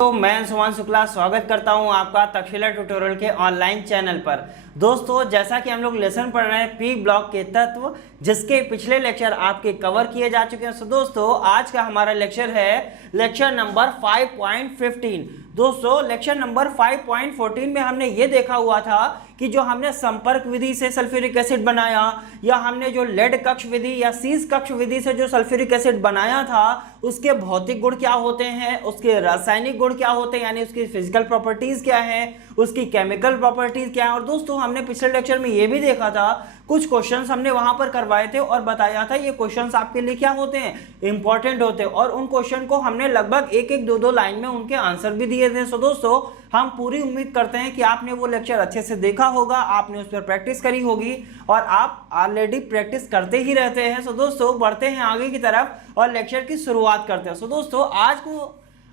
तो मैं सुमान शुक्ला स्वागत करता हूं आपका तक्षशिला ट्यूटोरियल के ऑनलाइन चैनल पर। दोस्तों, जैसा कि हम लोग लेसन पढ़ रहे हैं पी ब्लॉक के तत्व, जिसके पिछले लेक्चर आपके कवर किए जा चुके हैं। सो दोस्तों, आज का हमारा लेक्चर है लेक्चर नंबर 5.15। दोस्तों, लेक्चर नंबर 5.14 में हमने ये देखा हुआ था कि जो हमने संपर्क विधि से सल्फ्यूरिक एसिड बनाया, या हमने जो लेड कक्ष विधि या सीस कक्ष विधि से जो सल्फ्यूरिक एसिड बनाया था, उसके भौतिक गुण क्या होते हैं, उसके रासायनिक गुण क्या होते हैं, यानी उसकी फिजिकल प्रॉपर्टीज क्या है, उसकी केमिकल प्रॉपर्टीज क्या है। और दोस्तों, हमने पिछले लेक्चर में ये भी देखा था, कुछ क्वेश्चंस हमने वहां पर करवाए थे और बताया था ये क्वेश्चंस आपके लिए क्या होते हैं, इंपॉर्टेंट होते हैं। और उन क्वेश्चन को हमने लगभग एक एक दो लाइन में उनके आंसर भी दिए थे। सो दोस्तों, हम पूरी उम्मीद करते हैं कि आपने वो लेक्चर अच्छे से देखा होगा, आपने उस पर प्रैक्टिस करी होगी और आप ऑलरेडी प्रैक्टिस करते ही रहते हैं। सो दोस्तों, बढ़ते हैं आगे की तरफ और लेक्चर की शुरुआत करते हैं। सो दोस्तों,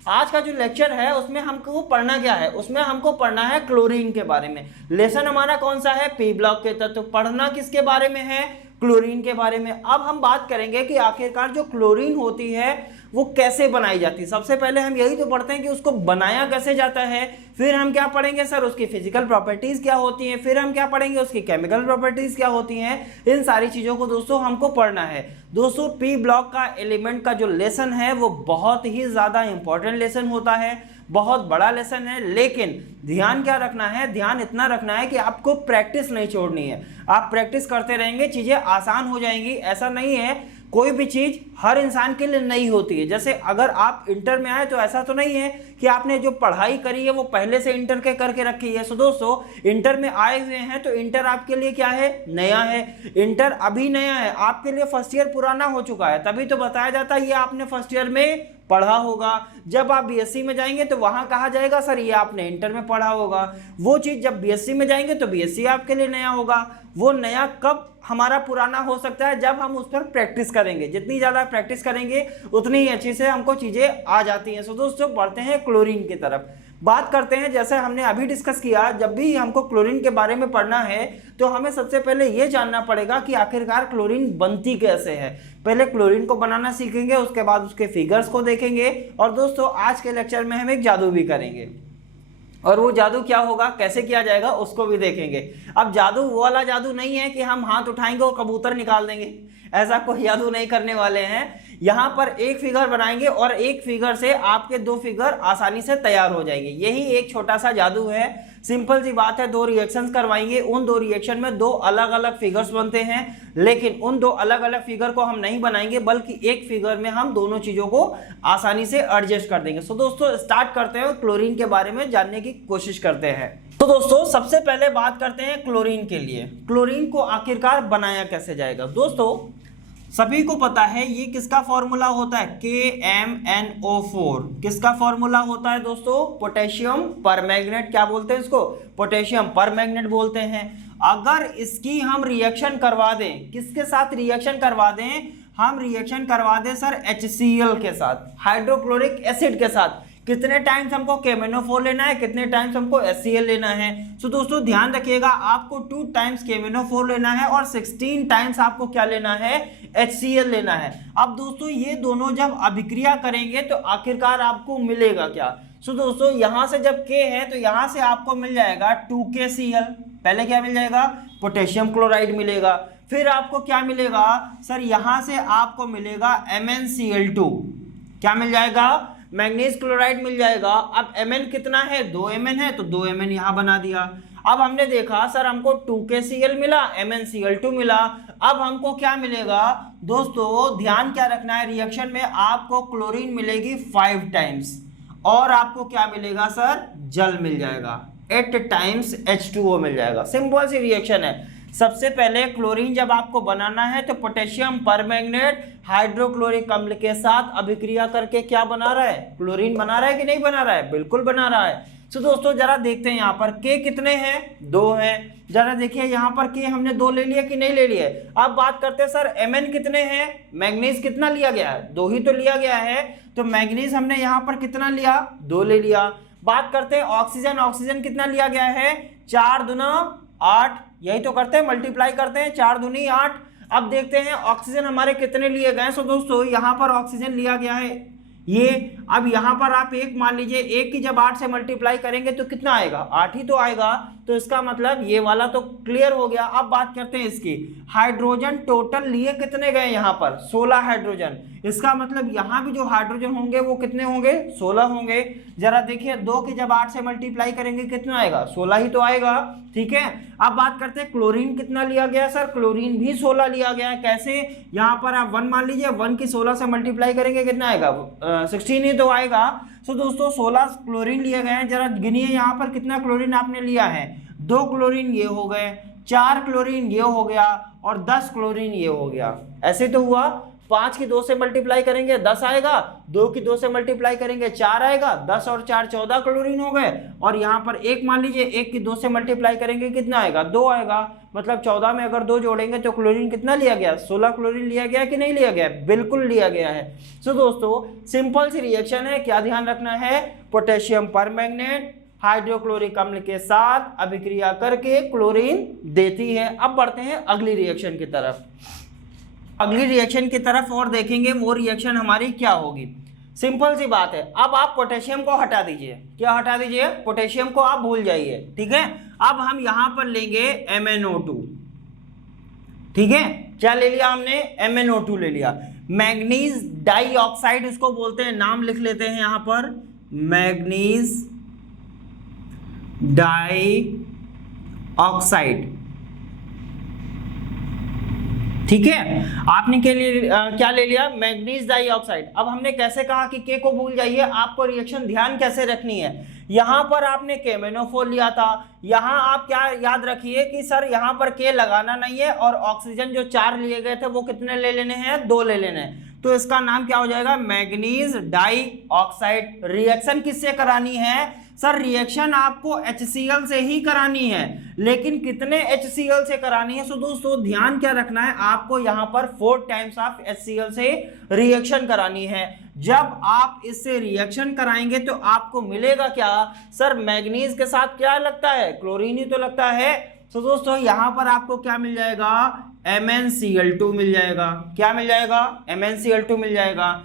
आज का जो लेक्चर है उसमें हमको पढ़ना क्या है, उसमें हमको पढ़ना है क्लोरीन के बारे में। लेसन हमारा कौन सा है, पी ब्लॉक के तत्व। पढ़ना किसके बारे में है, क्लोरीन के बारे में। अब हम बात करेंगे कि आखिरकार जो क्लोरीन होती है वो कैसे बनाई जाती है। सबसे पहले हम यही तो पढ़ते हैं कि उसको बनाया कैसे जाता है, फिर हम क्या पढ़ेंगे सर उसकी फिजिकल प्रॉपर्टीज क्या होती हैं, फिर हम क्या पढ़ेंगे उसकी केमिकल प्रॉपर्टीज क्या होती हैं। इन सारी चीजों को दोस्तों हमको पढ़ना है। दोस्तों, पी ब्लॉक का एलिमेंट का जो लेसन है वो बहुत ही ज्यादा इंपॉर्टेंट लेसन होता है, बहुत बड़ा लेसन है। लेकिन ध्यान क्या रखना है, ध्यान इतना रखना है कि आपको प्रैक्टिस नहीं छोड़नी है। आप प्रैक्टिस करते रहेंगे, चीजें आसान हो जाएंगी। ऐसा नहीं है कोई भी चीज हर इंसान के लिए नहीं होती है। जैसे अगर आप इंटर में आए तो ऐसा तो नहीं है कि आपने जो पढ़ाई करी है वो पहले से इंटर के करके रखी है। सो दोस्तों, इंटर में आए हुए हैं तो इंटर आपके लिए क्या है, नया है। इंटर अभी नया है, आपके लिए फर्स्ट ईयर पुराना हो चुका है, तभी तो बताया जाता है ये आपने फर्स्ट ईयर में पढ़ा होगा। जब आप बीएससी में जाएंगे तो वहां कहा जाएगा सर ये आपने इंटर में पढ़ा होगा। वो चीज जब बीएससी में जाएंगे तो बीएससी आपके लिए नया होगा। वो नया कब हमारा पुराना हो सकता है, जब हम उस पर प्रैक्टिस करेंगे। जितनी ज्यादा प्रैक्टिस करेंगे उतनी ही अच्छी से हमको चीजें आ जाती हैं। सो दोस्तों, बढ़ते हैं क्लोरीन की तरफ, बात करते हैं। जैसे हमने अभी डिस्कस किया, जब भी हमको क्लोरीन के बारे में पढ़ना है तो हमें सबसे पहले ये जानना पड़ेगा कि आखिरकार क्लोरीन बनती कैसे है। पहले क्लोरीन को बनाना सीखेंगे, उसके बाद उसके फिगर्स को देखेंगे, और दोस्तों आज के लेक्चर में हम एक जादू भी करेंगे, और वो जादू क्या होगा, कैसे किया जाएगा, उसको भी देखेंगे। अब जादू वो वाला जादू नहीं है कि हम हाथ उठाएंगे और कबूतर निकाल देंगे, ऐसा कोई जादू नहीं करने वाले हैं। यहाँ पर एक फिगर बनाएंगे और एक फिगर से आपके दो फिगर आसानी से तैयार हो जाएंगे। यही एक छोटा सा जादू है, सिंपल सी बात है। दो रिएक्शंस करवाएंगे, उन दो रिएक्शन में दो अलग अलग फिगर्स बनते हैं, लेकिन उन दो अलग अलग फिगर को हम नहीं बनाएंगे, बल्कि एक फिगर में हम दोनों चीजों को आसानी से एडजस्ट कर देंगे। सो दोस्तों, स्टार्ट करते हैं, क्लोरीन के बारे में जानने की कोशिश करते हैं। तो दोस्तों, सबसे पहले बात करते हैं क्लोरीन के लिए। क्लोरीन को आखिरकार बनाया कैसे जाएगा। दोस्तों, सभी को पता है ये किसका फॉर्मूला होता है, KMnO4। किसका फॉर्मूला होता है दोस्तों, पोटेशियम परमैंगनेट। क्या बोलते हैं इसको, पोटेशियम परमैंगनेट बोलते हैं। अगर इसकी हम रिएक्शन करवा दें, किसके साथ रिएक्शन करवा दें, हम रिएक्शन करवा दें सर HCl के साथ, हाइड्रोक्लोरिक एसिड के साथ। कितने टाइम्स हमको KMnO4 लेना है, कितने टाइम्स हमको HCl लेना है। सो दोस्तों, ध्यान रखिएगा, आपको 2 टाइम्स KMnO4 लेना है और 16 टाइम्स आपको क्या लेना है, HCl लेना है। अब दोस्तों, ये दोनों जब अभिक्रिया करेंगे तो आखिरकार आपको मिलेगा क्या। सो दोस्तों, यहां से जब K है तो यहां से आपको मिल जाएगा 2KCl। पहले क्या मिल जाएगा, पोटेशियम क्लोराइड मिलेगा। फिर आपको क्या मिलेगा सर, यहां से आपको मिलेगा MnCl2। क्या मिल जाएगा, मैग्नीज क्लोराइड मिल जाएगा। अब Mn कितना है, 2 Mn है, तो 2 Mn यहां बना दिया। अब हमने देखा सर हमको 2KCl मिला, MnCl2 मिला। अब हमको क्या मिलेगा दोस्तों, ध्यान क्या रखना है, रिएक्शन में आपको क्लोरीन मिलेगी 5 टाइम्स, और आपको क्या मिलेगा सर, जल मिल जाएगा, 8 टाइम्स H2O मिल जाएगा। सिंपल सी रिएक्शन है। सबसे पहले क्लोरीन जब आपको बनाना है तो पोटेशियम परमैंगनेट हाइड्रोक्लोरिक अम्ल के साथ अभिक्रिया करके क्या बना रहा है, क्लोरीन बना रहा है कि नहीं बना रहा है, बिल्कुल बना रहा है। तो दोस्तों, जरा देखते हैं यहाँ पर K कितने हैं, 2 हैं। जरा देखिए यहाँ पर K हमने 2 ले लिया कि नहीं ले लिया। अब बात करते हैं सर Mn कितने हैं, मैग्नीज कितना लिया गया है, 2 ही तो लिया गया है, तो मैग्नीज हमने यहाँ पर कितना लिया, 2 ले लिया। बात करते हैं ऑक्सीजन, ऑक्सीजन कितना लिया गया है, 4 दूना 8, यही तो करते हैं, मल्टीप्लाई करते हैं, 4 दूनी 8। अब देखते हैं ऑक्सीजन हमारे कितने लिए गए। सो दोस्तों, यहाँ पर ऑक्सीजन लिया गया है ये अब यहाँ पर आप एक मान लीजिए, एक की जब 8 से मल्टीप्लाई करेंगे तो कितना आएगा, 8 ही तो आएगा। तो इसका मतलब ये वाला तो क्लियर हो गया। अब बात करते हैं इसकी, हाइड्रोजन टोटल लिए कितने गए यहाँ पर, 16 हाइड्रोजन। इसका मतलब यहाँ भी जो हाइड्रोजन होंगे वो कितने होंगे, 16 होंगे। जरा देखिए 2 की जब 8 से मल्टीप्लाई करेंगे कितना आएगा, 16 ही तो आएगा। ठीक है, अब बात करते हैं क्लोरीन कितना लिया गया सर, क्लोरीन भी 16 लिया गया है। कैसे, यहाँ पर आप 1 मान लीजिए, 1 की 16 से मल्टीप्लाई करेंगे कितना आएगा, 16 ही तो आएगा। तो दोस्तों 16 क्लोरीन लिए गए हैं। जरा गिनिए यहाँ पर कितना क्लोरीन आपने लिया है, 2 क्लोरीन ये हो गए, 4 क्लोरीन ये हो गया और 10 क्लोरीन ये हो गया। ऐसे तो हुआ, 5 की 2 से मल्टीप्लाई करेंगे 10 आएगा, 2 की 2 से मल्टीप्लाई करेंगे 4 आएगा, 10 और 4 14 क्लोरीन हो गए। और यहाँ पर 1 मान लीजिए, 1 की 2 से मल्टीप्लाई करेंगे कितना आएगा, 2 आएगा। मतलब 14 में अगर 2 जोड़ेंगे तो क्लोरीन कितना लिया गया, 16 क्लोरीन लिया गया कि नहीं लिया गया, बिल्कुल लिया गया है। सो दोस्तों सिंपल सी रिएक्शन है, क्या ध्यान रखना है, पोटेशियम परमैंगनेट हाइड्रोक्लोरिक अम्ल के साथ अभिक्रिया करके क्लोरीन देती है। अब बढ़ते हैं अगली रिएक्शन की तरफ। अगली रिएक्शन की तरफ और देखेंगे वो रिएक्शन हमारी क्या होगी। सिंपल सी बात है, अब आप पोटेशियम को हटा दीजिए, क्या हटा दीजिए, पोटेशियम को आप भूल जाइए। ठीक है, अब हम यहां पर लेंगे MnO2। ठीक है, क्या ले लिया हमने, MnO2 ले लिया। मैग्नीज डाइऑक्साइड इसको बोलते हैं, नाम लिख लेते हैं यहां पर, मैग्नीज डाइऑक्साइड। ठीक है, आपने के लिए क्या ले लिया, मैग्नीज डाइऑक्साइड। अब हमने कैसे कहा कि के को भूल जाइए, आपको रिएक्शन ध्यान कैसे रखनी है। यहां पर आपने KMnO4 लिया था, यहां आप क्या याद रखिए कि सर यहां पर के लगाना नहीं है, और ऑक्सीजन जो 4 लिए गए थे वो कितने ले लेने हैं, 2 ले लेने हैं। तो इसका नाम क्या हो जाएगा, मैग्नीज डाइऑक्साइड। रिएक्शन किससे करानी है सर, रिएक्शन आपको HCl से ही करानी है, लेकिन कितने HCl से करानी है। सो दोस्तों ध्यान क्या रखना है, आपको यहां पर 4 टाइम्स ऑफ HCl से रिएक्शन करानी है। जब आप इससे रिएक्शन कराएंगे तो आपको मिलेगा क्या सर, मैग्नीज के साथ क्या लगता है, क्लोरीन ही तो लगता है। सो दोस्तों यहां पर आपको क्या मिल जाएगा, MnCl2 मिल जाएगा। क्या मिल जाएगा, MnCl2 मिल जाएगा।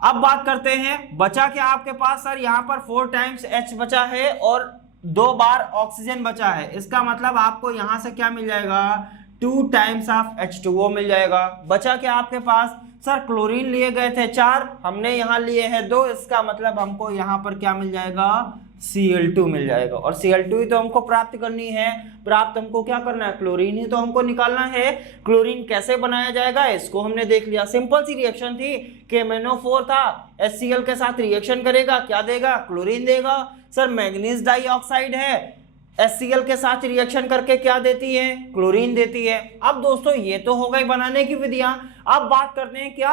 अब बात करते हैं, बचा क्या आपके पास सर, यहां पर 4 टाइम्स H बचा है और 2 बार ऑक्सीजन बचा है। इसका मतलब आपको यहां से क्या मिल जाएगा, 2 टाइम्स ऑफ H2O मिल जाएगा। बचा क्या आपके पास सर, क्लोरीन लिए गए थे 4, हमने यहां लिए हैं 2, इसका मतलब हमको यहां पर क्या मिल जाएगा, Cl2 मिल जाएगा। और Cl2 ही तो हमको प्राप्त करनी है, प्राप्त हमको क्या करना है, क्लोरीन ही तो हमको निकालना है। क्लोरीन कैसे बनाया जाएगा इसको हमने देख लिया, सिंपल सी रिएक्शन थी। KMnO4 था, HCl के साथ रिएक्शन करेगा, क्या देगा, क्लोरीन देगा। सर मैग्नीज डाइऑक्साइड है, HCl के साथ रिएक्शन करके क्या देती है, क्लोरीन देती है। अब दोस्तों ये तो हो गई बनाने की विधियां। अब बात करते हैं क्या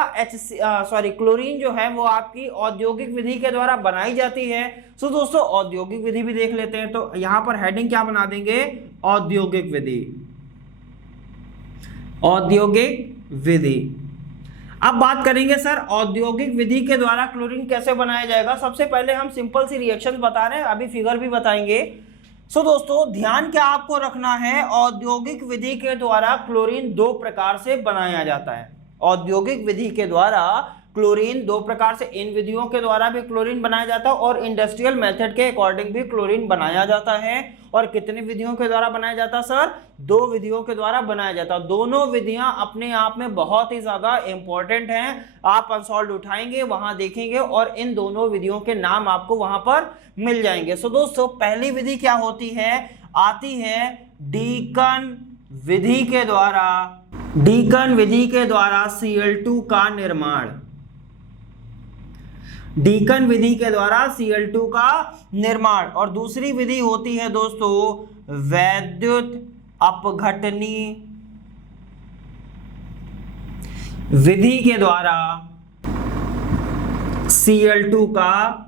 क्लोरीन जो है वो आपकी औद्योगिक विधि के द्वारा बनाई जाती है। सो दोस्तों औद्योगिक विधि भी देख लेते हैं, तो यहां पर हेडिंग क्या बना देंगे, औद्योगिक विधि, औद्योगिक विधि। अब बात करेंगे सर औद्योगिक विधि के द्वारा क्लोरीन कैसे बनाया जाएगा। सबसे पहले हम सिंपल सी रिएक्शन बता रहे हैं, अभी फिगर भी बताएंगे। सो दोस्तों ध्यान क्या आपको रखना है, औद्योगिक विधि के द्वारा क्लोरीन 2 प्रकार से बनाया जाता है। औद्योगिक विधि के द्वारा क्लोरीन 2 प्रकार से, इन विधियों के द्वारा भी क्लोरीन बनाया जाता है और इंडस्ट्रियल मेथड के अकॉर्डिंग भी क्लोरीन बनाया जाता है। और कितनी विधियों के द्वारा बनाया जाता है सर, 2 विधियों के द्वारा बनाया जाता है। दोनों विधियां अपने आप में बहुत ही ज्यादा इंपॉर्टेंट हैं। आप अनसॉल्व्ड उठाएंगे, वहां देखेंगे और इन दोनों विधियों के नाम आपको वहां पर मिल जाएंगे। सो दोस्तों पहली विधि क्या होती है, आती है डीकन विधि के द्वारा, डीकन विधि के द्वारा Cl2 का निर्माण, डीकन विधि के द्वारा Cl2 का निर्माण। और दूसरी विधि होती है दोस्तों वैद्युत अपघटनी विधि के द्वारा Cl2 का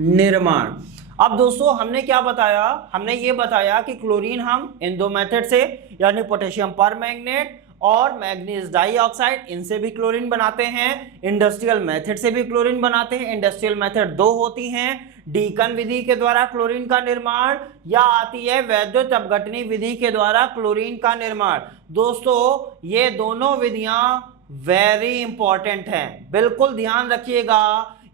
निर्माण। अब दोस्तों हमने क्या बताया, हमने ये बताया कि क्लोरीन हम इन 2 मेथड से, यानी पोटेशियम परमैंगनेट और मैग्नीज डाइऑक्साइड, इनसे भी क्लोरीन बनाते हैं। इंडस्ट्रियल मेथड से भी क्लोरीन बनाते हैं। इंडस्ट्रियल मेथड 2 होती हैं, डीकन विधि के द्वारा क्लोरीन का निर्माण, या आती है वैद्युत अपघटनी विधि के द्वारा क्लोरीन का निर्माण। दोस्तों ये दोनों विधियां वेरी इंपॉर्टेंट हैं, बिल्कुल ध्यान रखिएगा।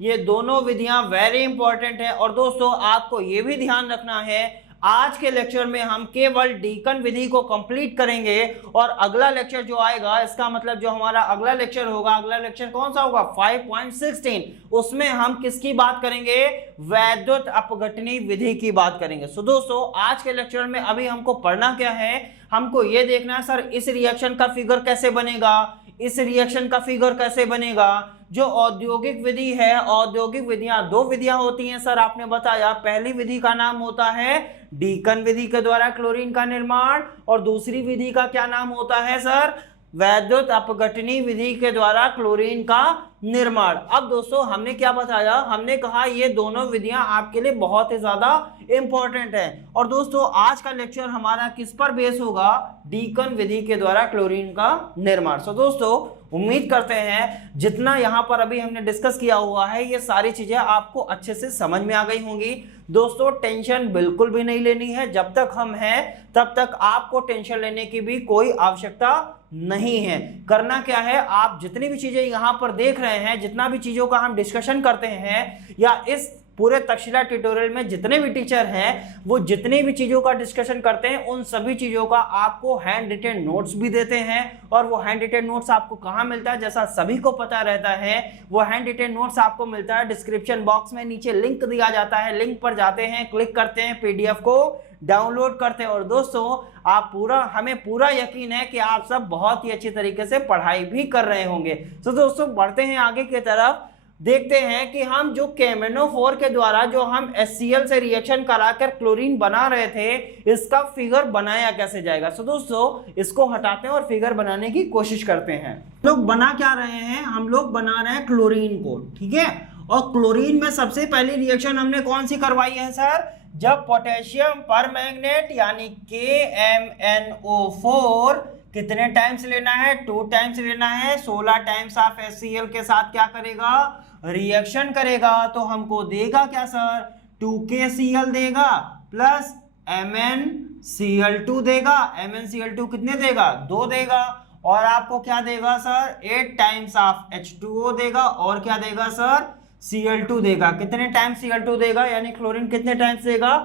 ये दोनों विधियां वेरी इंपॉर्टेंट है। और दोस्तों आपको ये भी ध्यान रखना है, आज के लेक्चर में हम केवल डीकन विधि को कंप्लीट करेंगे और अगला लेक्चर जो आएगा, इसका मतलब जो हमारा अगला लेक्चर होगा, अगला लेक्चर कौन सा होगा 5.16, उसमें हम किसकी बात करेंगे, वैद्युत अपघटनी विधि की बात करेंगे। सो दोस्तों आज के लेक्चर में अभी हमको पढ़ना क्या है, हमको ये देखना है सर इस रिएक्शन का फिगर कैसे बनेगा, इस रिएक्शन का फिगर कैसे बनेगा। जो औद्योगिक विधि है, औद्योगिक विधियां दो विधियां होती हैं सर, आपने बताया। पहली विधि का नाम होता है डीकन विधि के द्वारा क्लोरीन का निर्माण, और दूसरी विधि का क्या नाम होता है सर, वैद्युत अपघटनी विधि के द्वारा क्लोरीन का निर्माण। अब दोस्तों हमने क्या बताया, हमने कहा ये दोनों विधियां आपके लिए बहुत ही ज्यादा इंपॉर्टेंट है। और दोस्तों आज का लेक्चर हमारा किस पर बेस होगा, डीकन विधि के द्वारा क्लोरीन का निर्माण। सो दोस्तों उम्मीद करते हैं जितना यहाँ पर अभी हमने डिस्कस किया हुआ है ये सारी चीजें आपको अच्छे से समझ में आ गई होंगी। दोस्तों टेंशन बिल्कुल भी नहीं लेनी है, जब तक हम हैं तब तक आपको टेंशन लेने की भी कोई आवश्यकता नहीं है। करना क्या है, आप जितनी भी चीजें यहाँ पर देख रहे हैं, जितना भी चीजों का हम डिस्कशन करते हैं, या इस पूरे तक्षशिला ट्यूटोरियल में जितने भी टीचर हैं वो जितनी भी चीजों का डिस्कशन करते हैं, उन सभी चीजों का आपको हैंड रिटेन नोट्स भी देते हैं। और वो हैंड रिटेन नोट्स आपको कहाँ मिलता है, जैसा सभी को पता रहता है, वो हैंड रिटेन नोट्स आपको मिलता है डिस्क्रिप्शन बॉक्स में, नीचे लिंक दिया जाता है, लिंक पर जाते हैं, क्लिक करते हैं, पीडीएफ को डाउनलोड करते हैं। और दोस्तों आप हमें पूरा यकीन है कि आप सब बहुत ही अच्छी तरीके से पढ़ाई भी कर रहे होंगे। तो दोस्तों बढ़ते हैं आगे की तरफ, देखते हैं कि हम जो केमेनोफोर के द्वारा जो हम HCl से रिएक्शन कराकर क्लोरीन बना रहे थे, इसका फिगर बनाया कैसे जाएगा। सो दोस्तों इसको हटाते हैं और फिगर बनाने की कोशिश करते हैं। लोग बना क्या रहे हैं, हम लोग बना रहे हैं क्लोरीन को, ठीक है। और क्लोरीन में सबसे पहली रिएक्शन हमने कौन सी करवाई है सर, जब पोटेशियम परमैंगनेट यानी KMnO4 कितने टाइम्स लेना है, 2 टाइम्स लेना है, 16 टाइम्स ऑफ HCl के साथ क्या करेगा, रिएक्शन करेगा। तो हमको देगा क्या सर, 2KCl देगा प्लस MnCl2 देगा। MnCl2 कितने देगा, 2 देगा। और आपको क्या देगा सर, 8 टाइम्स ऑफ H2O देगा। और क्या देगा सर, Cl2 देगा। कितने टाइम्स Cl2 देगा, यानी क्लोरीन कितने टाइम्स देगा,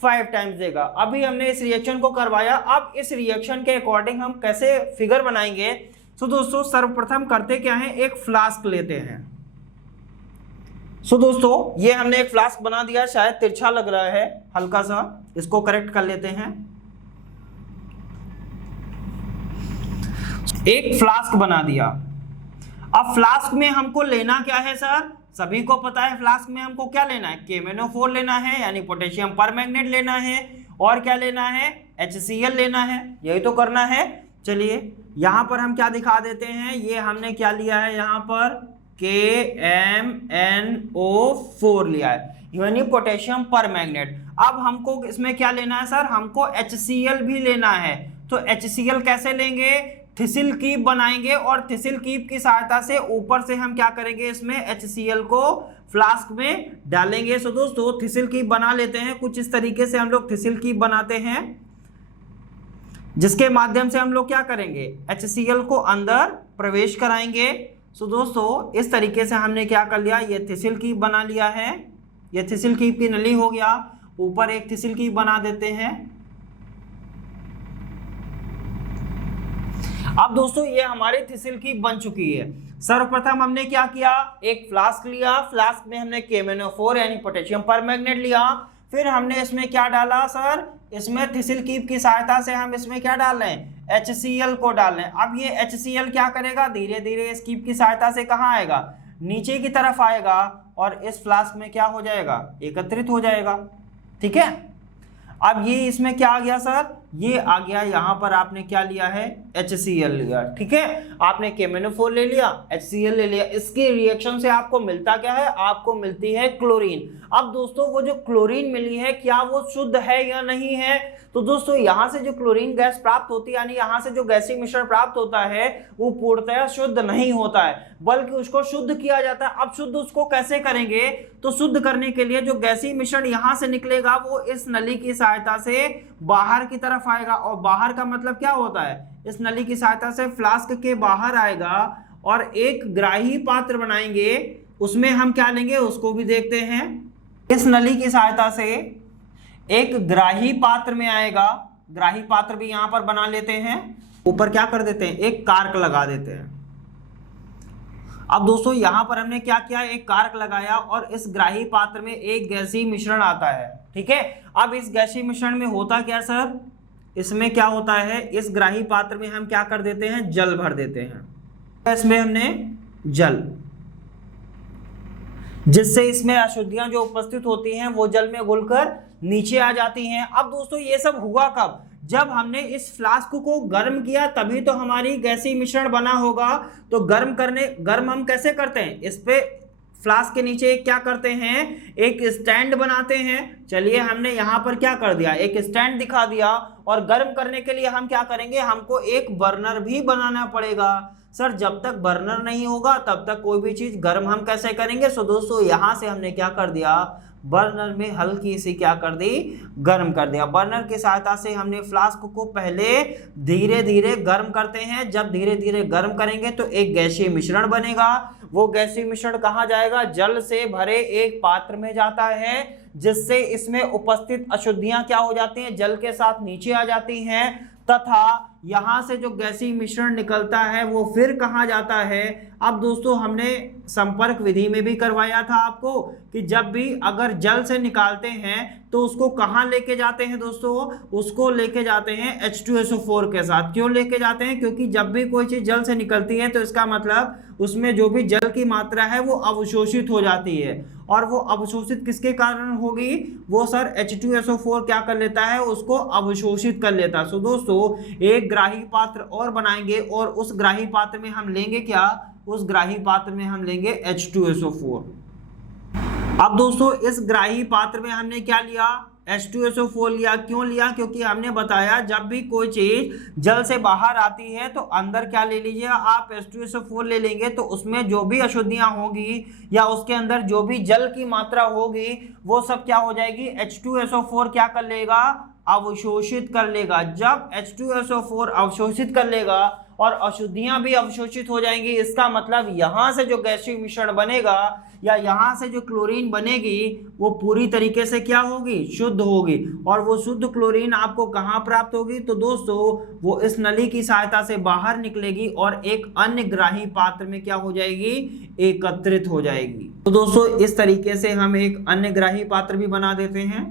5 टाइम्स देगा। अभी हमने इस रिएक्शन को करवाया, अब इस रिएक्शन के अकॉर्डिंग हम कैसे फिगर बनाएंगे। सो दोस्तों सर्वप्रथम करते क्या है, एक फ्लास्क लेते हैं। सो दोस्तों ये हमने एक फ्लास्क बना दिया, शायद तिरछा लग रहा है हल्का सा, इसको करेक्ट कर लेते हैं। एक फ्लास्क बना दिया। अब फ्लास्क में हमको लेना क्या है सर, सभी को पता है फ्लास्क में हमको क्या लेना है, KMnO4 लेना है यानी पोटेशियम परमैंगनेट लेना है, और क्या लेना है, HCl लेना है, यही तो करना है। चलिए यहां पर हम क्या दिखा देते हैं, ये हमने क्या लिया है, यहां पर KMnO4 लिया है यानी पोटेशियम परमैंगनेट। अब हमको इसमें क्या लेना है सर, हमको HCl भी लेना है। तो HCl कैसे लेंगे, थिसिल कीप बनाएंगे, और थिसिल कीप की सहायता से ऊपर से हम क्या करेंगे, इसमें HCl को फ्लास्क में डालेंगे। सो दोस्तों थिसिल कीप बना लेते हैं, कुछ इस तरीके से हम लोग थिसिल कीप बनाते हैं, जिसके माध्यम से हम लोग क्या करेंगे, HCl को अंदर प्रवेश कराएंगे। सो दोस्तों इस तरीके से हमने क्या कर लिया, ये थिसिल कीप बना लिया है, ये थिसिल कीप की नली हो गया, ऊपर एक थिसिल कीप बना देते हैं। अब दोस्तों ये हमारी थिसिल कीप बन चुकी है। सर्वप्रथम हमने क्या किया, एक फ्लास्क लिया, फ्लास्क में हमने KMnO4 यानी पोटेशियम परमैंगनेट लिया, फिर हमने इसमें क्या डाला सर, इसमें थिसिल कीप की सहायता से हम इसमें क्या डाल रहे हैं, HCl को डाल रहे हैं। अब ये HCl क्या करेगा, धीरे धीरे इस कीप की सहायता से कहाँ आएगा, नीचे की तरफ आएगा, और इस फ्लास्क में क्या हो जाएगा, एकत्रित हो जाएगा, ठीक है। अब ये इसमें क्या आ गया सर, ये आ गया, यहाँ पर आपने क्या लिया है, HCl लिया, ठीक है। आपने KMnO4 ले लिया, HCl ले लिया, इसके रिएक्शन से आपको मिलता क्या है, आपको मिलती है क्लोरीन। अब दोस्तों वो जो क्लोरीन मिली है क्या वो शुद्ध है या नहीं है, तो दोस्तों यहाँ से जो क्लोरीन गैस प्राप्त होती है, यानी यहाँ से जो गैसीय मिश्रण प्राप्त होता है वो पूर्णतः शुद्ध नहीं होता है, बल्कि उसको शुद्ध किया जाता है। अब शुद्ध उसको कैसे करेंगे, तो शुद्ध करने के लिए जो गैसीय मिश्रण यहाँ से निकलेगा वो इस नली की सहायता से बाहर की तरफ आएगा। और बाहर का मतलब क्या होता है, इस नली की सहायता से फ्लास्क के बाहर आएगा, और एक ग्राही पात्र बनाएंगे उसमें हम क्या लेंगे उसको भी देखते हैं। इस नली की सहायता से एक ग्राही पात्र में आएगा, ग्राही पात्र भी यहां पर बना लेते हैं, ऊपर क्या कर देते हैं एक कार्क लगा देते हैं। अब दोस्तों यहां पर हमने क्या किया, एक कार्क लगाया और इस ग्राही पात्र में एक गैसीय मिश्रण आता है। ठीक है, अब इस गैसीय मिश्रण में होता क्या सर, इसमें क्या होता है, इस ग्राही पात्र में हम क्या कर देते हैं जल भर देते हैं। इसमें हमने जल, जिससे इसमें अशुद्धियां जो उपस्थित होती हैं वो जल में घुलकर नीचे आ जाती हैं। अब दोस्तों ये सब हुआ कब, जब हमने इस फ्लास्क को गर्म किया तभी तो हमारी गैसीय मिश्रण बना होगा। तो गर्म हम कैसे करते हैं, इस पे फ्लास्क के नीचे क्या करते हैं एक स्टैंड बनाते हैं। चलिए हमने यहाँ पर क्या कर दिया एक स्टैंड दिखा दिया, और गर्म करने के लिए हम क्या करेंगे, हमको एक बर्नर भी बनाना पड़ेगा। सर जब तक बर्नर नहीं होगा तब तक कोई भी चीज गर्म हम कैसे करेंगे। सो दोस्तों यहाँ से हमने क्या कर दिया, बर्नर में हल्की सी क्या कर दी गर्म कर दिया। बर्नर की सहायता से हमने फ्लास्क को पहले धीरे धीरे गर्म करते हैं, जब धीरे धीरे गर्म करेंगे तो एक गैसीय मिश्रण बनेगा। वो गैसीय मिश्रण कहाँ जाएगा, जल से भरे एक पात्र में जाता है, जिससे इसमें उपस्थित अशुद्धियां क्या हो जाती हैं जल के साथ नीचे आ जाती हैं, तथा यहां से जो गैसीय मिश्रण निकलता है वो फिर कहाँ जाता है। अब दोस्तों हमने संपर्क विधि में भी करवाया था आपको कि जब भी अगर जल से निकालते हैं तो उसको कहाँ लेके जाते हैं दोस्तों, उसको लेके जाते हैं H2SO4 के साथ। क्यों लेके जाते हैं, क्योंकि जब भी कोई चीज जल से निकलती है तो इसका मतलब उसमें जो भी जल की मात्रा है वो अवशोषित हो जाती है, और वो अवशोषित किसके कारण होगी, वो सर H2SO4 क्या कर लेता है उसको अवशोषित कर लेता है। सो दोस्तों एक ग्राही पात्र और बनाएंगे और उस ग्राही पात्र में हम लेंगे क्या, उस ग्राही पात्र में हम लेंगे H2SO4। अब दोस्तों इस ग्राही पात्र में हमने क्या लिया H2SO4 लिया। क्यों लिया, क्योंकि हमने बताया जब भी कोई चीज जल से बाहर आती है तो अंदर क्या ले लीजिए आप H2SO4 ले लेंगे, तो उसमें जो भी अशुद्धियां होगी या उसके अंदर जो भी जल की मात्रा होगी वो सब क्या हो जाएगी, H2SO4 क्या कर लेगा अवशोषित कर लेगा। जब H2SO4 अवशोषित कर लेगा और अशुद्धियां भी अवशोषित हो जाएंगी, इसका मतलब यहां से जो गैसीय मिश्रण बनेगा या यहां से जो क्लोरीन बनेगी वो पूरी तरीके से क्या होगी, शुद्ध होगी। और वो शुद्ध क्लोरीन आपको कहां प्राप्त होगी, तो दोस्तों वो इस नली की सहायता से बाहर निकलेगी और एक अन्य ग्राही पात्र में क्या हो जाएगी, एकत्रित हो जाएगी। तो दोस्तों इस तरीके से हम एक अन्य ग्राही पात्र भी बना देते हैं।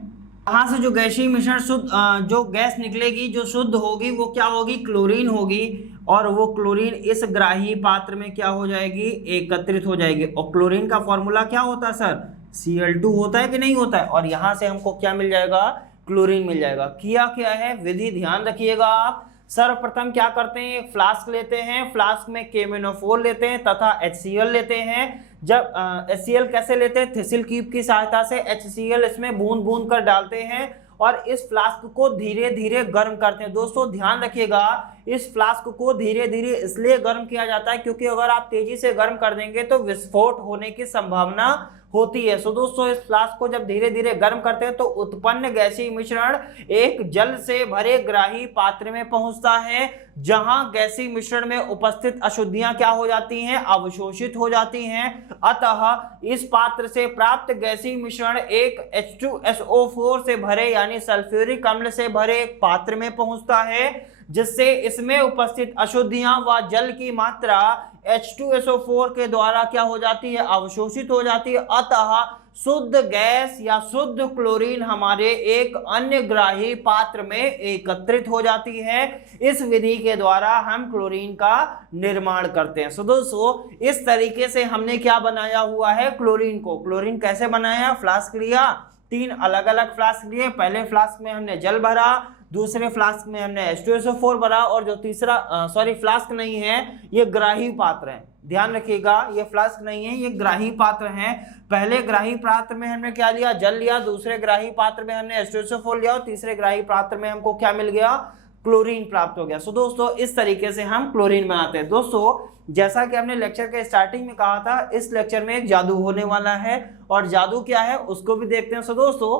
यहाँ से जो गैसीय मिश्रण शुद्ध जो गैस निकलेगी जो शुद्ध होगी वो क्या होगी, क्लोरीन होगी, और वो क्लोरीन इस ग्राही पात्र में क्या हो जाएगी, एकत्रित हो जाएगी। और क्लोरीन का फॉर्मूला क्या होता है सर, Cl2 होता है कि नहीं होता है, और यहाँ से हमको क्या मिल जाएगा, क्लोरीन मिल जाएगा। किया क्या है, विधि ध्यान रखिएगा आप। सर्वप्रथम क्या करते हैं, एक फ्लास्क लेते हैं, फ्लास्क में KMnO4 लेते हैं तथा HCl लेते हैं। जब HCl कैसे लेते हैं, थिसिल क्यूब की सहायता से HCl इसमें बूंद बूंद कर डालते हैं और इस फ्लास्क को धीरे धीरे गर्म करते हैं। दोस्तों ध्यान रखिएगा, इस फ्लास्क को धीरे धीरे इसलिए गर्म किया जाता है क्योंकि अगर आप तेजी से गर्म कर देंगे तो विस्फोट होने की संभावना होती है। सो दोस्तों इस फ्लास्क को जब धीरे धीरे गर्म करते हैं तो उत्पन्न गैसीय मिश्रण एक जल से भरे ग्राही पात्र में पहुंचता है, जहां गैसीय मिश्रण में उपस्थित अशुद्धियां क्या हो जाती हैं, अवशोषित हो जाती हैं। अतः इस पात्र से प्राप्त गैसीय मिश्रण एक H2SO4 से भरे यानी सल्फ्यूरिक अम्ल से भरे एक पात्र में पहुंचता है, जिससे इसमें उपस्थित अशुद्धियां व जल की मात्रा H2SO4 के द्वारा क्या हो जाती है, अवशोषित हो जाती है। अतः शुद्ध गैस या शुद्ध क्लोरीन हमारे एक अन्य ग्राही पात्र में एकत्रित हो जाती है। इस विधि के द्वारा हम क्लोरीन का निर्माण करते हैं। सो दोस्तों इस तरीके से हमने क्या बनाया हुआ है, क्लोरीन को। क्लोरीन कैसे बनाया, फ्लास्क लिया, 3 अलग अलग फ्लास्क लिए। पहले फ्लास्क में हमने जल भरा, दूसरे फ्लास्क में हमने H2SO4 भरा, और जो तीसरा फ्लास्क नहीं है, ये ग्राही पात्र है। ध्यान रखिएगा, ये फ्लास्क नहीं है, ये ग्राही पात्र हैं। पहले ग्राही पात्र में हमने क्या लिया, जल लिया, दूसरे ग्राही पात्र में हमने H2SO4 लिया, और तीसरे ग्राही पात्र में हमको क्या मिल गया, क्लोरीन प्राप्त हो गया। सो दोस्तों इस तरीके से हम क्लोरीन बनाते हैं। दोस्तों जैसा कि हमने लेक्चर के स्टार्टिंग में कहा था, इस लेक्चर में एक जादू होने वाला है, और जादू क्या है उसको भी देखते हैं। सो दोस्तों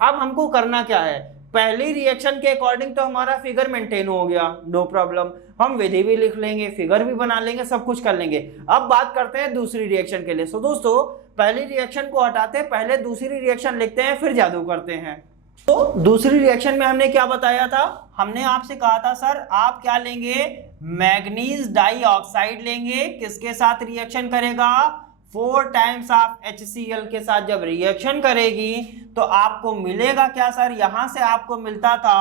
अब हमको करना क्या है, पहली रिएक्शन के अकॉर्डिंग तो हमारा फिगर मेंटेन हो गया, नो प्रॉब्लम, हम विधि भी लिख लेंगे, फिगर भी बना लेंगे, सब कुछ कर लेंगे। अब बात करते हैं दूसरी रिएक्शन के लिए। सो दोस्तों पहली रिएक्शन को हटाते हैं, पहले दूसरी रिएक्शन लिखते हैं, फिर जादू करते हैं। तो दूसरी रिएक्शन में हमने क्या बताया था, हमने आपसे कहा था सर आप क्या लेंगे, मैग्नीज डाइऑक्साइड लेंगे, किसके साथ रिएक्शन करेगा, 4 टाइम्स ऑफ HCl के साथ जब रिएक्शन करेगी तो आपको मिलेगा क्या सर, यहां से आपको मिलता था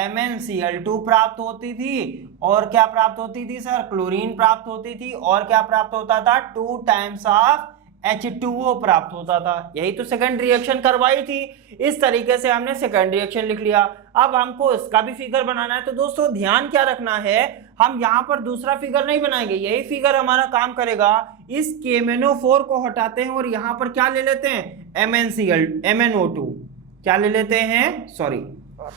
MnCl2 प्राप्त होती थी, और क्या प्राप्त होती थी सर, क्लोरीन प्राप्त होती थी, और क्या प्राप्त होता था, 2 टाइम्स ऑफ H2O प्राप्त होता था। यही तो सेकंड रिएक्शन करवाई थी। इस तरीके से हमने सेकंड रिएक्शन लिख लिया। अब हमको इसका भी फिगर बनाना है। तो दोस्तों ध्यान क्या रखना है, हम यहाँ पर दूसरा फिगर नहीं बनाएंगे, यही फिगर हमारा काम करेगा। इस KMnO4 को हटाते हैं और यहाँ पर क्या ले लेते हैं, MnO2 क्या ले लेते हैं, सॉरी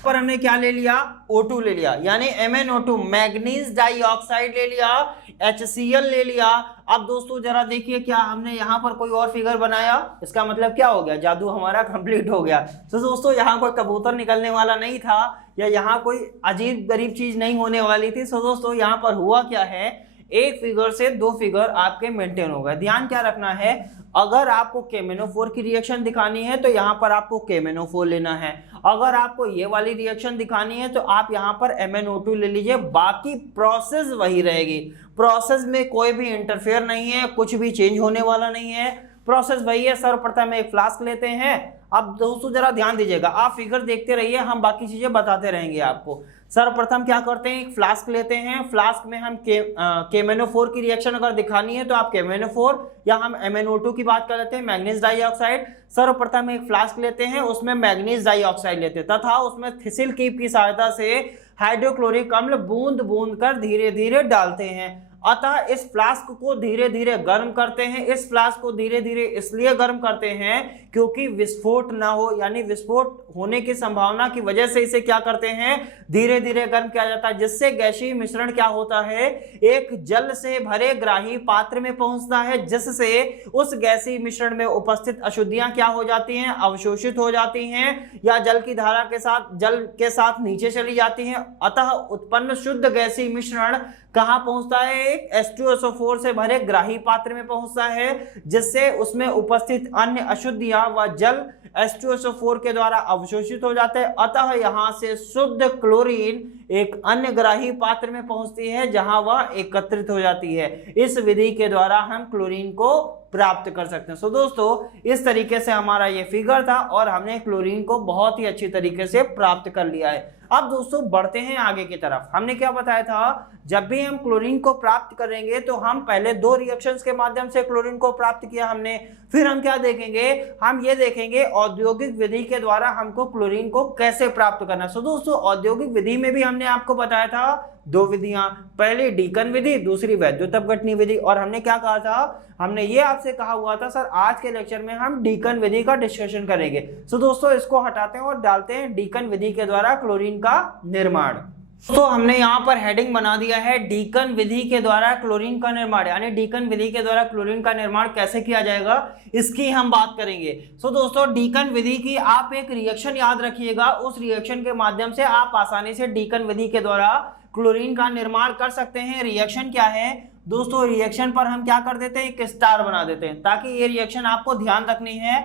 पर हमने क्या ले लिया, O2 ले लिया, यानी MnO2 मैग्नीज डाइऑक्साइड ले लिया, HCl ले लिया। अब दोस्तों जरा देखिए क्या हमने यहाँ पर कोई और फिगर बनाया, इसका मतलब क्या हो गया, जादू हमारा कंप्लीट हो गया। तो दोस्तों यहाँ कोई कबूतर निकलने वाला नहीं था, या यहाँ कोई अजीब गरीब चीज नहीं होने वाली थी। सो दोस्तों यहाँ पर हुआ क्या है, एक फिगर से 2 फिगर आपके मेंटेन हो गए। ध्यान क्या रखना है, अगर आपको KMnO4 की रिएक्शन दिखानी है तो यहाँ पर आपको KMnO4 लेना है, अगर आपको ये वाली रिएक्शन दिखानी है तो आप यहाँ पर MnO2 ले लीजिए, बाकी प्रोसेस वही रहेगी। प्रोसेस में कोई भी इंटरफेयर नहीं है, कुछ भी चेंज होने वाला नहीं है, प्रोसेस वही है। सर्वप्रथम एक फ्लास्क लेते हैं। अब दोस्तों जरा ध्यान दीजिएगा, आप फिगर देखते रहिए, हम बाकी चीजें बताते रहेंगे आपको। सर्वप्रथम क्या करते हैं, एक फ्लास्क लेते हैं, फ्लास्क में हम KMnO4 की रिएक्शन अगर दिखानी है तो आप KMnO4 या हम MnO2 की बात कर लेते हैं, मैग्नीज डाइऑक्साइड। सर्वप्रथम एक फ्लास्क लेते हैं, उसमें मैग्नीज डाइऑक्साइड लेते हैं तथा उसमें थिसिल कीप की सहायता से हाइड्रोक्लोरिक अम्ल बूंद बूंद कर धीरे धीरे डालते हैं। अतः इस फ्लास्क को धीरे धीरे गर्म करते हैं। इस फ्लास्क को धीरे धीरे इसलिए गर्म करते हैं क्योंकि विस्फोट ना हो, यानी विस्फोट होने की संभावना की वजह से इसे क्या करते हैं, धीरे धीरे गर्म किया जाता है, जिससे गैसीय मिश्रण क्या होता है, एक जल से भरे ग्राही पात्र में पहुंचता है, जिससे उस गैसीय मिश्रण में उपस्थित अशुद्धियां क्या हो जाती हैं, अवशोषित हो जाती हैं, या जल की धारा के साथ, जल के साथ नीचे चली जाती हैं। अतः उत्पन्न शुद्ध गैसीय मिश्रण कहां पहुंचता है, एक H2SO4 से भरे ग्राही पात्र में पहुंचता है, जिससे उसमें उपस्थित अन्य अशुद्धियां व जल H2SO4 के द्वारा अवशोषित हो जाते हैं। अतः यहां से शुद्ध क्लोरीन एक अन्य ग्राही पात्र में पहुंचती है, जहां वह एकत्रित हो जाती है। इस विधि के द्वारा हम क्लोरीन को प्राप्त कर सकते हैं। सो दोस्तों इस तरीके से हमारा ये फिगर था और हमने क्लोरीन को बहुत ही अच्छी तरीके से प्राप्त कर लिया है। अब दोस्तों बढ़ते हैं आगे की तरफ। हमने क्या बताया था, जब भी हम क्लोरीन को प्राप्त करेंगे तो हम पहले 2 रिएक्शंस के माध्यम से क्लोरीन को प्राप्त किया हमने, फिर हम क्या देखेंगे, हम ये देखेंगे औद्योगिक विधि के द्वारा हमको क्लोरीन को कैसे प्राप्त करना। सो दोस्तों औद्योगिक विधि में भी हमने आपको बताया था 2 विधियां, पहली डीकन विधि, दूसरी वैद्युत अपघटनी विधि। और हमने क्या कहा था, हमने ये आपसे कहा हुआ था सर आज के लेक्चर में हम डीकन विधि का डिस्कशन करेंगे। सो दोस्तों इसको हटाते हैं और डालते हैं डीकन विधि के द्वारा क्लोरीन का निर्माण। तो हमने यहाँ पर हेडिंग बना दिया है डीकन विधि के द्वारा क्लोरीन का निर्माण, यानी डीकन विधि के द्वारा क्लोरीन का निर्माण कैसे किया जाएगा इसकी हम बात करेंगे। सो दोस्तों डीकन विधि की आप एक रिएक्शन याद रखिएगा, उस रिएक्शन के माध्यम से आप आसानी से डीकन विधि के द्वारा क्लोरीन का निर्माण कर सकते हैं। रिएक्शन क्या है दोस्तों, रिएक्शन पर हम क्या कर देते हैं, एक स्टार बना देते हैं, ताकि ये रिएक्शन आपको ध्यान रखनी है।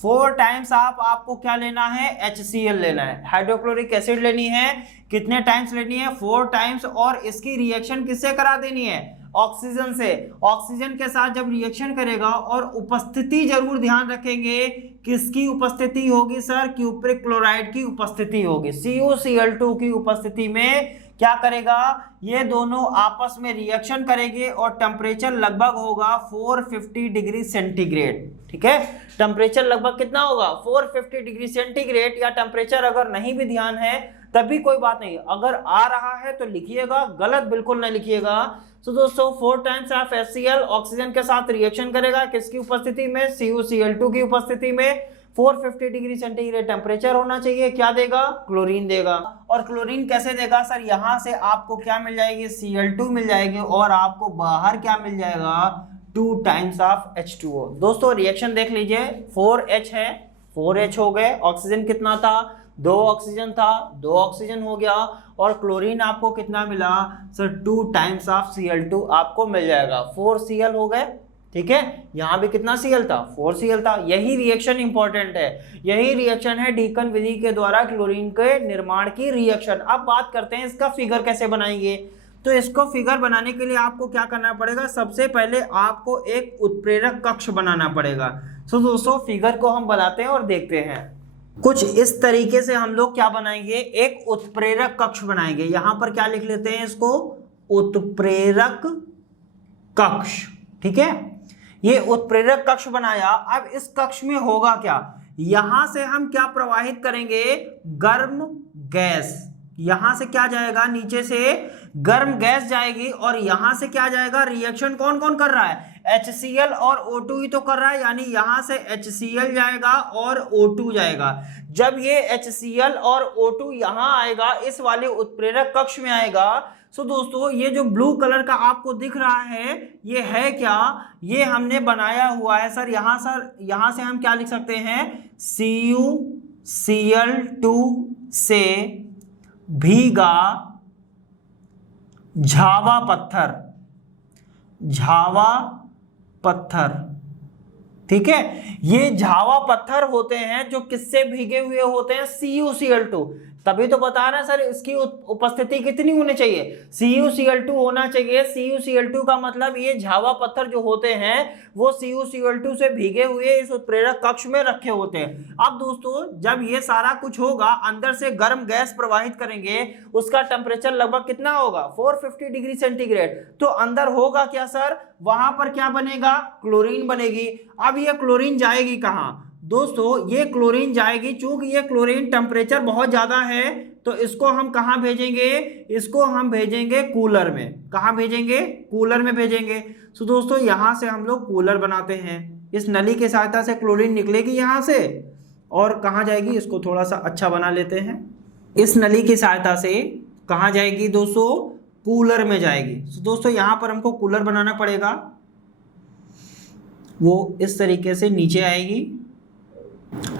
4 टाइम्स आपको क्या लेना है, HCl लेना है, हाइड्रोक्लोरिक एसिड लेनी है, कितने टाइम्स लेनी है, 4 टाइम्स, और इसकी रिएक्शन किससे करा देनी है, ऑक्सीजन से। ऑक्सीजन के साथ जब रिएक्शन करेगा, और उपस्थिति जरूर ध्यान रखेंगे, किसकी उपस्थिति होगी सर, क्यूप्रिक क्लोराइड की उपस्थिति होगी। CuCl2 की उपस्थिति में क्या करेगा, ये दोनों आपस में रिएक्शन करेंगे और टेम्परेचर लगभग होगा 450 डिग्री सेंटीग्रेड। ठीक है, टेम्परेचर लगभग कितना होगा, 450 डिग्री सेंटीग्रेड। या टेम्परेचर अगर नहीं भी ध्यान है तब भी कोई बात नहीं, अगर आ रहा है तो लिखिएगा, गलत बिल्कुल नहीं लिखिएगा। तो दोस्तों 4 टाइम्स ऑफ HCl ऑक्सीजन के साथ रिएक्शन करेगा, किसकी उपस्थिति में, CuCl2 की उपस्थिति में। 450 डिग्री सेंटीग्रेड टेम्परेचर होना चाहिए, क्या देगा, क्लोरीन देगा। और क्लोरीन कैसे देगा सर, यहां से आपको क्या मिल जाएगी, Cl2 मिल जाएगी, और आपको बाहर क्या मिल जाएगा, 2 टाइम्स ऑफ H2O। दोस्तों रिएक्शन देख लीजिए, 4H है, 4H हो गए, ऑक्सीजन कितना था, 2 ऑक्सीजन था, 2 ऑक्सीजन हो गया, और क्लोरीन आपको कितना मिला सर 2 टाइम्स ऑफ Cl2 आपको मिल जाएगा, 4 Cl हो गए। ठीक है, यहाँ भी कितना Cl था, 4 Cl था। यही रिएक्शन इंपॉर्टेंट है, यही रिएक्शन है डीकन विधि के द्वारा क्लोरीन के निर्माण की रिएक्शन। अब बात करते हैं इसका फिगर कैसे बनाएंगे। तो इसको फिगर बनाने के लिए आपको क्या करना पड़ेगा, सबसे पहले आपको एक उत्प्रेरक कक्ष बनाना पड़ेगा। तो दोस्तों फिगर को हम बनाते हैं और देखते हैं। कुछ इस तरीके से हम लोग क्या बनाएंगे, एक उत्प्रेरक कक्ष बनाएंगे। यहां पर क्या लिख लेते हैं इसको, उत्प्रेरक कक्ष। ठीक है, ये उत्प्रेरक कक्ष बनाया। अब इस कक्ष में होगा क्या, यहां से हम क्या प्रवाहित करेंगे, गर्म गैस। यहां से क्या जाएगा, नीचे से गर्म गैस जाएगी, और यहां से क्या जाएगा, रिएक्शन कौन कौन कर रहा है, HCl और O2 ही तो कर रहा है, यानी यहां से HCl जाएगा और O2 जाएगा। जब ये HCl और O2 यहां आएगा, इस वाले उत्प्रेरक कक्ष में आएगा, तो दोस्तों ये जो ब्लू कलर का आपको दिख रहा है, ये है क्या, ये हमने बनाया हुआ है सर। यहां से हम क्या लिख सकते हैं, CuCl2 से भीगा झावा पत्थर। ठीक है, ये झावा पत्थर होते हैं जो किससे भीगे हुए होते हैं, CuCl2। तभी तो बता रहे हैं सर इसकी उपस्थिति कितनी होनी चाहिए, CuCl2 होना चाहिए। CuCl2 का मतलब ये झावा पत्थर जो होते हैं वो CuCl2 से भीगे हुए इस उत्प्रेरक कक्ष में रखे होते हैं। अब दोस्तों जब ये सारा कुछ होगा, अंदर से गर्म गैस प्रवाहित करेंगे, उसका टेम्परेचर लगभग कितना होगा, 450 डिग्री सेंटीग्रेड। तो अंदर होगा क्या सर, वहां पर क्या बनेगा, क्लोरीन बनेगी। अब ये क्लोरीन जाएगी कहाँ दोस्तों, ये क्लोरीन जाएगी, चूंकि ये क्लोरीन टेम्परेचर बहुत ज्यादा है, तो इसको हम कहाँ भेजेंगे, इसको हम भेजेंगे कूलर में। कहाँ भेजेंगे, कूलर में भेजेंगे। तो दोस्तों यहां से हम लोग कूलर बनाते हैं, इस नली की सहायता से क्लोरीन निकलेगी यहां से, और कहाँ जाएगी, इसको थोड़ा सा अच्छा बना लेते हैं। इस नली की सहायता से कहाँ जाएगी दोस्तों, कूलर में जाएगी। तो दोस्तों यहां पर हमको कूलर बनाना पड़ेगा, वो इस तरीके से नीचे आएगी।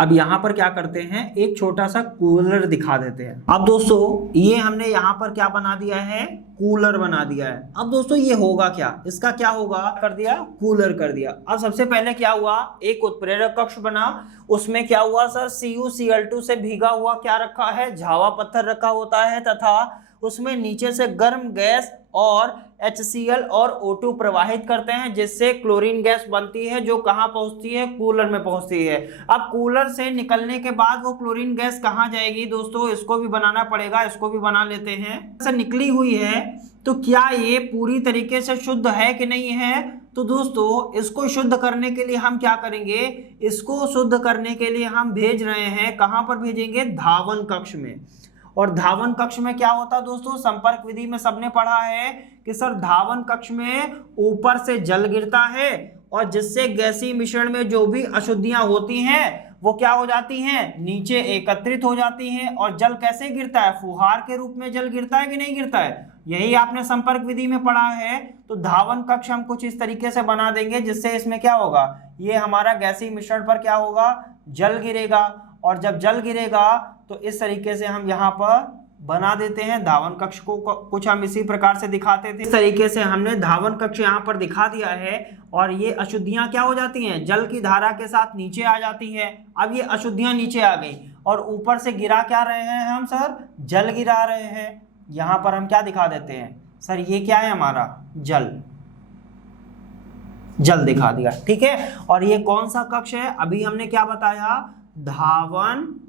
अब यहां पर क्या करते हैं, एक छोटा सा कूलर दिखा देते हैं। अब दोस्तों ये हमने यहां पर क्या बना दिया है, कूलर बना दिया है। अब दोस्तों ये होगा क्या, इसका क्या होगा, कर दिया, कूलर कर दिया। अब सबसे पहले क्या हुआ, एक उत्प्रेरक कक्ष बना, उसमें क्या हुआ सर, CuCl2 से भीगा हुआ क्या रखा है, झावा पत्थर रखा होता है, तथा उसमें नीचे से गर्म गैस और HCl और O2 प्रवाहित करते हैं, जिससे क्लोरीन गैस बनती है, जो कहां पहुंचती है, कूलर में पहुंचती है। अब कूलर से निकलने के बाद वो क्लोरीन गैस कहां जाएगी दोस्तों, इसको भी बनाना पड़ेगा, इसको भी बना लेते हैं। से निकली हुई है, तो क्या ये पूरी तरीके से शुद्ध है कि नहीं है। तो दोस्तों इसको शुद्ध करने के लिए हम क्या करेंगे, इसको शुद्ध करने के लिए हम भेज रहे हैं, कहां पर भेजेंगे, धावन कक्ष में। और धावन कक्ष में क्या होता है दोस्तों, संपर्क विधि में सबने पढ़ा है कि सर धावन कक्ष में ऊपर से जल गिरता है, और जिससे गैसीय मिश्रण में जो भी अशुद्धियां होती हैं वो क्या हो जाती हैं, नीचे एकत्रित हो जाती हैं। और जल कैसे गिरता है, फुहार के रूप में जल गिरता है कि नहीं गिरता है, यही आपने संपर्क विधि में पढ़ा है। तो धावन कक्ष हम कुछ इस तरीके से बना देंगे, जिससे इसमें क्या होगा, ये हमारा गैसीय मिश्रण पर क्या होगा, जल गिरेगा। और जब जल गिरेगा तो इस तरीके से हम यहाँ पर बना देते हैं धावन कक्ष को। कुछ हम इसी प्रकार से दिखाते थे, इस तरीके से हमने धावन कक्ष यहाँ पर दिखा दिया है। और ये अशुद्धियां क्या हो जाती हैं, जल की धारा के साथ नीचे आ जाती है। अब ये अशुद्धियां नीचे आ गई, और ऊपर से गिरा क्या रहे हैं हम सर, जल गिरा रहे हैं। यहाँ पर हम क्या दिखा देते हैं सर, ये क्या है हमारा, जल दिखा दिया, ठीक है। और ये कौन सा कक्ष है, अभी हमने क्या बताया, धावन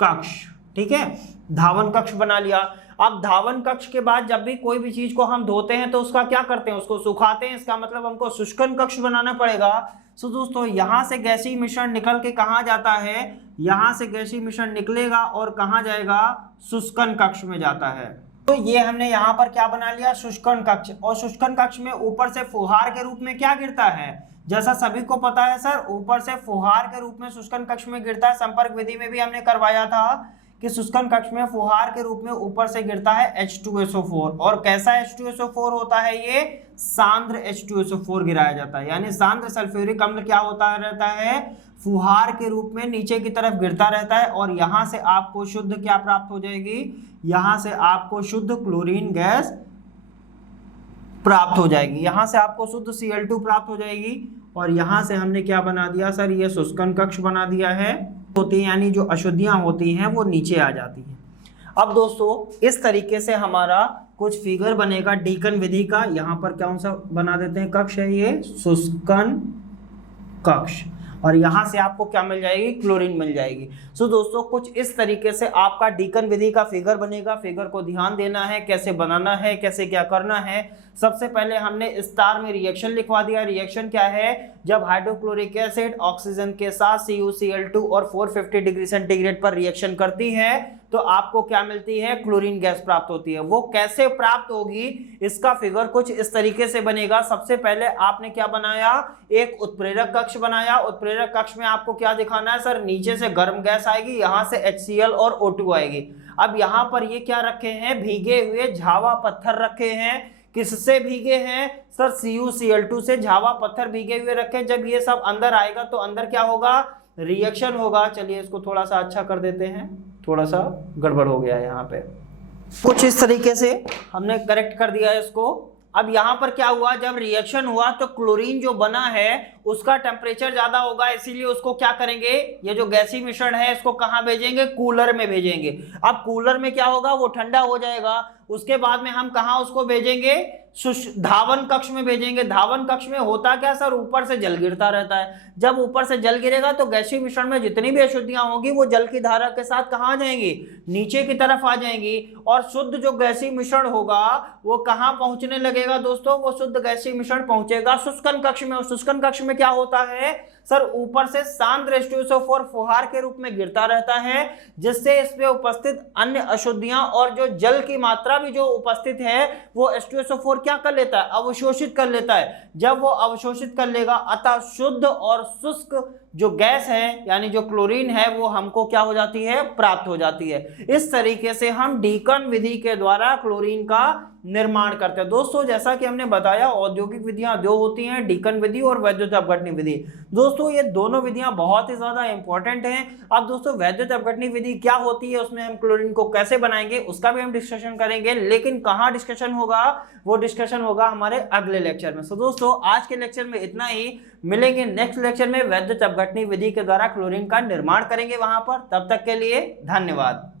कक्ष, ठीक है, धावन कक्ष बना लिया। अब धावन कक्ष के बाद जब भी कोई भी चीज को हम धोते हैं तो उसका क्या करते हैं, उसको सुखाते हैं, इसका मतलब हमको शुष्कन कक्ष बनाना पड़ेगा। सो दोस्तों यहां से गैसीय मिश्रण निकल के कहां जाता है, यहां से गैसीय मिश्रण निकलेगा और कहां जाएगा, शुष्कन कक्ष में जाता है। तो ये हमने यहाँ पर क्या बना लिया, शुष्कन कक्ष। और शुष्कन कक्ष में ऊपर से फुहार के रूप में क्या गिरता है, जैसा सभी को पता है सर, ऊपर से फुहार के रूप में शुष्कन कक्ष में गिरता है। संपर्क विधि में भी हमने करवाया था कि शुष्कन कक्ष में फुहार के रूप में ऊपर से गिरता है H2SO4। और कैसा H2SO4 होता है? ये सांद्र H2SO4 गिराया जाता है, यानी सांद्र सल्फ्यूरिक अम्ल क्या होता रहता है? फुहार के रूप में नीचे की तरफ गिरता रहता है और यहां से आपको शुद्ध क्या प्राप्त हो जाएगी? यहां से आपको शुद्ध क्लोरीन गैस प्राप्त हो जाएगी, यहां से आपको शुद्ध Cl2 प्राप्त हो जाएगी। और यहां से हमने क्या बना दिया सर? ये शुष्कन कक्ष बना दिया है, होती है यानी जो अशुद्धियां होती हैं वो नीचे आ जाती हैं। अब दोस्तों इस तरीके से हमारा कुछ फिगर बनेगा डीकन विधि का। यहाँ पर कौन सा बना देते हैं कक्ष है? ये शुष्कन कक्ष। और यहाँ से आपको क्या मिल जाएगी? क्लोरीन मिल जाएगी। सो दोस्तों कुछ इस तरीके से आपका डीकन विधि का फिगर बनेगा। फिगर को ध्यान देना है, कैसे बनाना है, कैसे क्या करना है। सबसे पहले हमने स्टार में रिएक्शन लिखवा दिया। रिएक्शन क्या है? जब हाइड्रोक्लोरिक एसिड ऑक्सीजन के साथ CuCl2 और 450 डिग्री सेंटीग्रेड पर रिएक्शन करती है तो आपको क्या मिलती है? क्लोरीन गैस प्राप्त होती है। वो कैसे प्राप्त होगी इसका फिगर कुछ इस तरीके से बनेगा। सबसे पहले आपने क्या बनाया? एक उत्प्रेरक कक्ष बनाया। उत्प्रेरक कक्ष में आपको क्या दिखाना है सर? नीचे से गर्म गैस आएगी, यहां से HCl और O2 आएगी। अब यहां पर ये क्या रखे हैं? भीगे हुए झावा पत्थर रखे हैं। किससे भीगे हैं सर? CuCl2 से झावा पत्थर भीगे हुए रखे। जब ये सब अंदर आएगा तो अंदर क्या होगा? रिएक्शन होगा। चलिए इसको थोड़ा सा अच्छा कर देते हैं, थोड़ा सा गड़बड़ हो गया है यहाँ पे। कुछ इस तरीके से हमने करेक्ट कर दिया है इसको। अब यहाँ पर क्या हुआ? जब रिएक्शन हुआ तो क्लोरीन जो बना है उसका टेम्परेचर ज्यादा होगा, इसीलिए उसको क्या करेंगे? ये जो गैसीय मिश्रण है इसको कहाँ भेजेंगे? कूलर में भेजेंगे। अब कूलर में क्या होगा? वो ठंडा हो जाएगा। उसके बाद में हम कहाँ उसको भेजेंगे? धावन कक्ष में भेजेंगे। धावन कक्ष में होता क्या सर? ऊपर से जल गिरता रहता है। जब ऊपर से जल गिरेगा तो गैसीय मिश्रण में जितनी भी अशुद्धियां होंगी वो जल की धारा के साथ कहाँ आ जाएंगी? नीचे की तरफ आ जाएंगी। और शुद्ध जो गैसीय मिश्रण होगा वो कहाँ पहुंचने लगेगा दोस्तों? वो शुद्ध गैसीय मिश्रण पहुंचेगा शुष्कन कक्ष में। और शुष्कन कक्ष में क्या होता है सर? ऊपर से सांद्र H2SO4 फुहार के रूप में गिरता रहता है, जिससे इसमें उपस्थित अन्य अशुद्धियां और जो जल की मात्रा भी जो उपस्थित है वो H2SO4 क्या कर लेता है? अवशोषित कर लेता है। जब वो अवशोषित कर लेगा अतः शुद्ध और शुष्क जो गैस है यानी जो क्लोरीन है वो हमको क्या हो जाती है? प्राप्त हो जाती है। इस तरीके से हम डीकन विधि के द्वारा क्लोरीन का निर्माण करते हैं। दोस्तों जैसा कि हमने बताया औद्योगिक विधियां दो होती हैं, डीकन विधि और वैद्युत अपघटनी विधि। दोस्तों ये दोनों विधियां बहुत ही ज्यादा इंपॉर्टेंट हैं। अब दोस्तों वैद्युत अपघटनी विधि क्या होती है, उसमें हम क्लोरीन को कैसे बनाएंगे उसका भी हम डिस्कशन करेंगे, लेकिन कहाँ डिस्कशन होगा? वो डिस्कशन होगा हमारे अगले लेक्चर में। सो दोस्तों आज के लेक्चर में इतना ही। मिलेंगे नेक्स्ट लेक्चर में। वैद्युत अपघटनी विधि के द्वारा क्लोरीन का निर्माण करेंगे वहां पर। तब तक के लिए धन्यवाद।